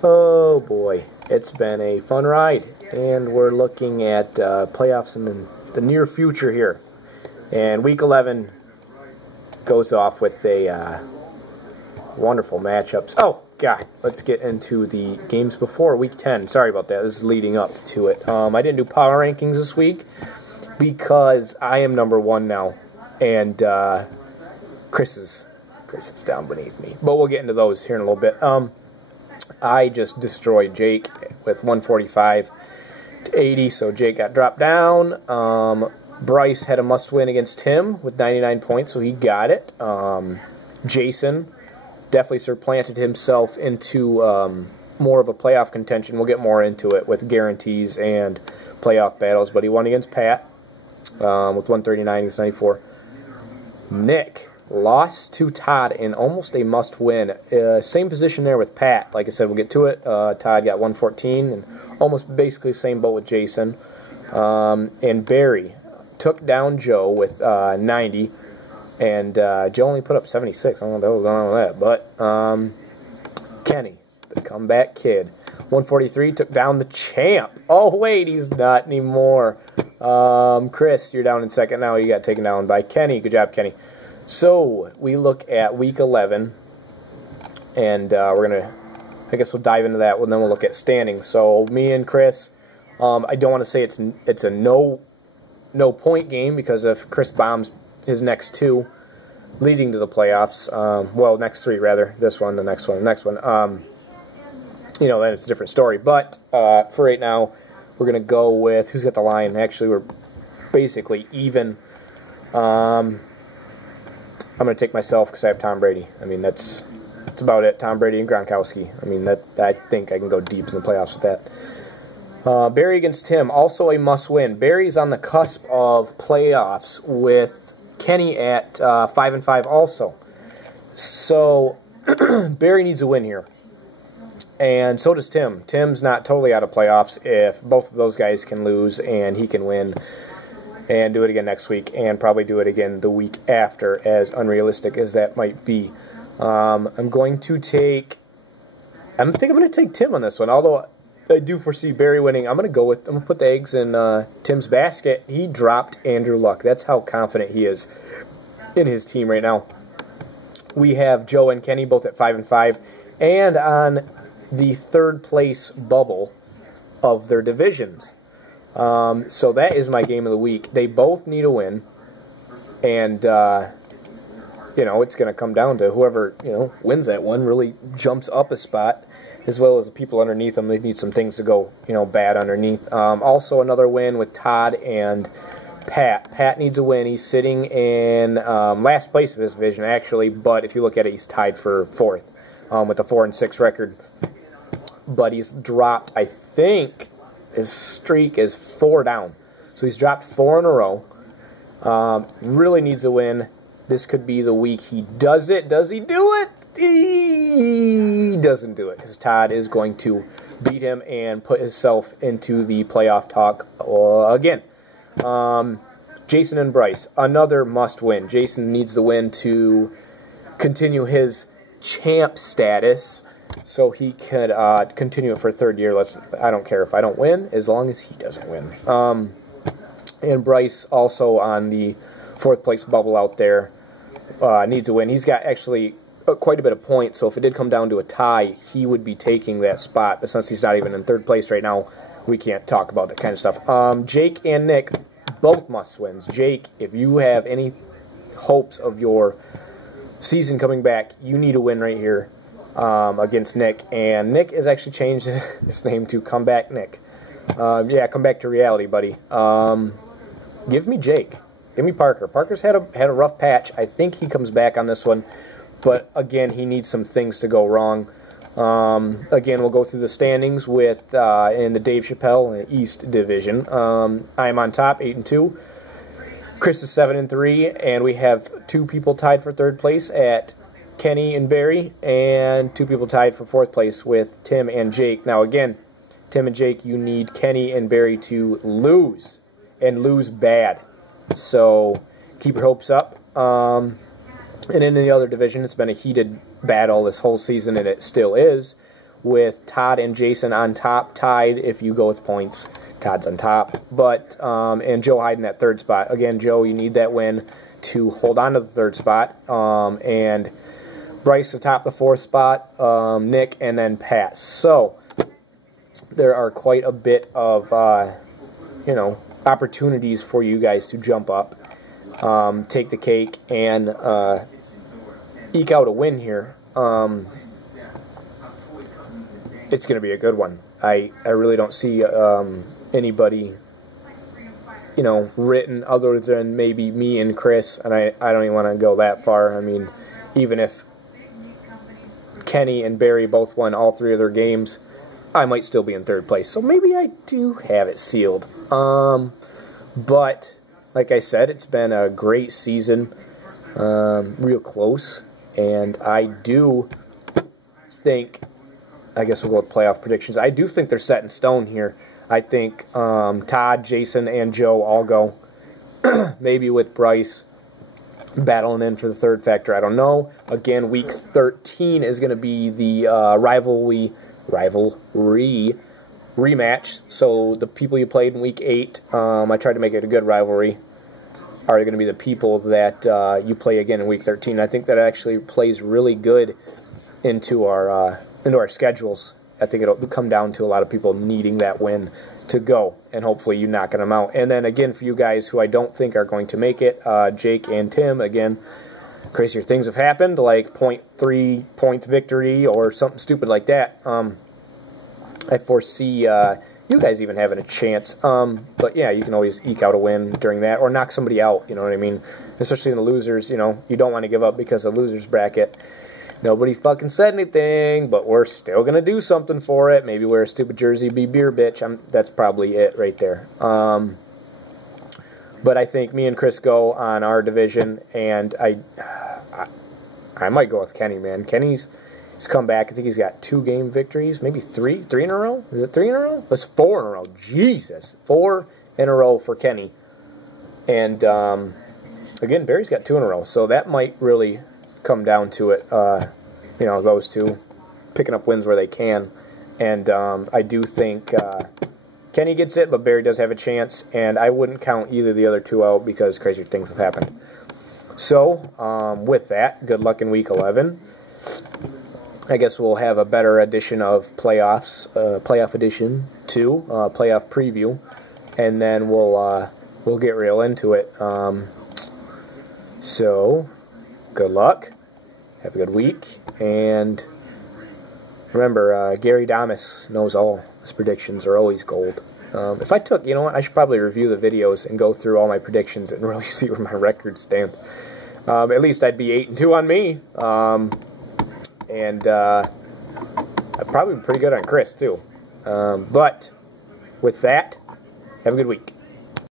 Oh boy, it's been a fun ride, and we're looking at playoffs in the near future here. And Week 11 goes off with a wonderful matchups. Oh God, let's get into the games before Week 10. Sorry about that. This is leading up to it. I didn't do power rankings this week because I am number one now, and Chris is down beneath me. But we'll get into those here in a little bit. I just destroyed Jake with 145 to 80, so Jake got dropped down. Bryce had a must-win against Tim with 99 points, so he got it. Jason definitely supplanted himself into more of a playoff contention. We'll get more into it with guarantees and playoff battles, but he won against Pat with 139 against 94. Nick lost to Todd in almost a must-win. Same position there with Pat. Like I said, we'll get to it. Todd got 114, and almost basically same boat with Jason. And Barry took down Joe with 90, and Joe only put up 76. I don't know what the hell was going on with that. But Kenny, the comeback kid, 143, took down the champ. Oh, wait, he's not anymore. Chris, you're down in second now. You got taken down by Kenny. Good job, Kenny. So, we look at Week 11, and we're going to, I guess we'll dive into that, and then we'll look at standings. So, me and Chris, I don't want to say it's a no-point game, because if Chris bombs his next two, leading to the playoffs, well, next three, rather, this one, the next one, the next one, you know, then it's a different story. But for right now, we're going to go with, who's got the line? Actually, we're basically even. I'm going to take myself because I have Tom Brady. I mean, that's about it. Tom Brady and Gronkowski. I mean, I think I can go deep in the playoffs with that. Barry against Tim, also a must-win. Barry's on the cusp of playoffs with Kenny at 5-5 also. So, Barry needs a win here. And so does Tim. Tim's not totally out of playoffs if both of those guys can lose and he can win and do it again next week, and probably do it again the week after, as unrealistic as that might be. I'm think I'm going to take Tim on this one, although I do foresee Barry winning. I'm going to put the eggs in Tim's basket. He dropped Andrew Luck. That's how confident he is in his team right now. We have Joe and Kenny both at 5-5, and on the third place bubble of their divisions. So that is my game of the week. They both need a win, and you know, it's going to come down to whoever, you know, wins that one really jumps up a spot, as well as the people underneath them. They need some things to go, you know, bad underneath. Also another win with Todd and Pat. Pat needs a win. He's sitting in last place of his division, actually, but if you look at it, he's tied for fourth with a 4-6 record. But he's dropped, I think, his streak is 4 down. So he's dropped 4 in a row. Really needs a win. This could be the week he does it. Does he do it? He doesn't do it, because Todd is going to beat him and put himself into the playoff talk again. Jason and Bryce, another must win. Jason needs the win to continue his champ status, so he could continue it for a third year. I don't care if I don't win, as long as he doesn't win. And Bryce, also on the 4th place bubble out there, needs a win. He's got actually quite a bit of points, so if it did come down to a tie, he would be taking that spot. But since he's not even in 3rd place right now, we can't talk about that kind of stuff. Jake and Nick, both must-wins. Jake, if you have any hopes of your season coming back, you need a win right here. Against Nick, and Nick has actually changed his name to Comeback Nick. Yeah, come back to reality, buddy. Give me Jake. Give me Parker. Parker's had a rough patch. I think he comes back on this one, but again, he needs some things to go wrong. Again, we'll go through the standings with in the Dave Chappelle East Division. I am on top, 8-2. Chris is 7-3, and we have 2 people tied for 3rd place at Kenny and Barry, and 2 people tied for 4th place with Tim and Jake. Now again, Tim and Jake, you need Kenny and Barry to lose, and lose bad. So keep your hopes up. And in the other division, it's been a heated battle this whole season, and it still is, with Todd and Jason on top, tied if you go with points. Todd's on top, but and Joe Hyde in that third spot. Again, Joe, you need that win to hold on to the third spot, and Bryce atop the fourth spot, Nick, and then Pat. So there are quite a bit of opportunities for you guys to jump up, take the cake, and eke out a win here. It's going to be a good one. I really don't see anybody, written other than maybe me and Chris, and I don't even want to go that far. I mean, even if Kenny and Barry both won all 3 of their games, I might still be in third place. So maybe I do have it sealed. But, like I said, it's been a great season, real close, and I do think, I guess we'll go with playoff predictions, I do think they're set in stone here. I think Todd, Jason, and Joe all go. Maybe with Bryce battling in for the third factor. I don't know. Again, week 13 is going to be the rivalry rematch. So the people you played in week 8, I tried to make it a good rivalry, are going to be the people that you play again in week 13. I think that actually plays really good into our schedules. I think it'll come down to a lot of people needing that win to go, and hopefully you knocking them out. And then again, for you guys who I don't think are going to make it, Jake and Tim, again, crazier things have happened, like 0.3 points victory or something stupid like that. I foresee you guys even having a chance. But yeah, you can always eke out a win during that, or knock somebody out, you know what I mean? Especially in the losers, you don't want to give up because the losers bracket. Nobody fucking said anything, but we're still going to do something for it. Maybe wear a stupid jersey, be beer bitch. That's probably it right there. But I think me and Chris go on our division, and I might go with Kenny, man. He's come back. I think he's got 2 game victories, maybe 3 in a row. Is it 3 in a row? That's 4 in a row. Jesus. 4 in a row for Kenny. And, again, Barry's got 2 in a row, so that might really come down to it, those two picking up wins where they can. And I do think Kenny gets it, but Barry does have a chance, and I wouldn't count either of the other 2 out because crazier things have happened. So with that, good luck in week 11. I guess we'll have a better edition of playoffs, playoff edition 2, playoff preview, and then we'll get real into it. So good luck. Have a good week. And remember, Gary Damas knows all. His predictions are always gold. If I took, I should probably review the videos and go through all my predictions and really see where my records stand. At least I'd be 8-2 on me. And I'd probably be pretty good on Chris, too. But with that, have a good week.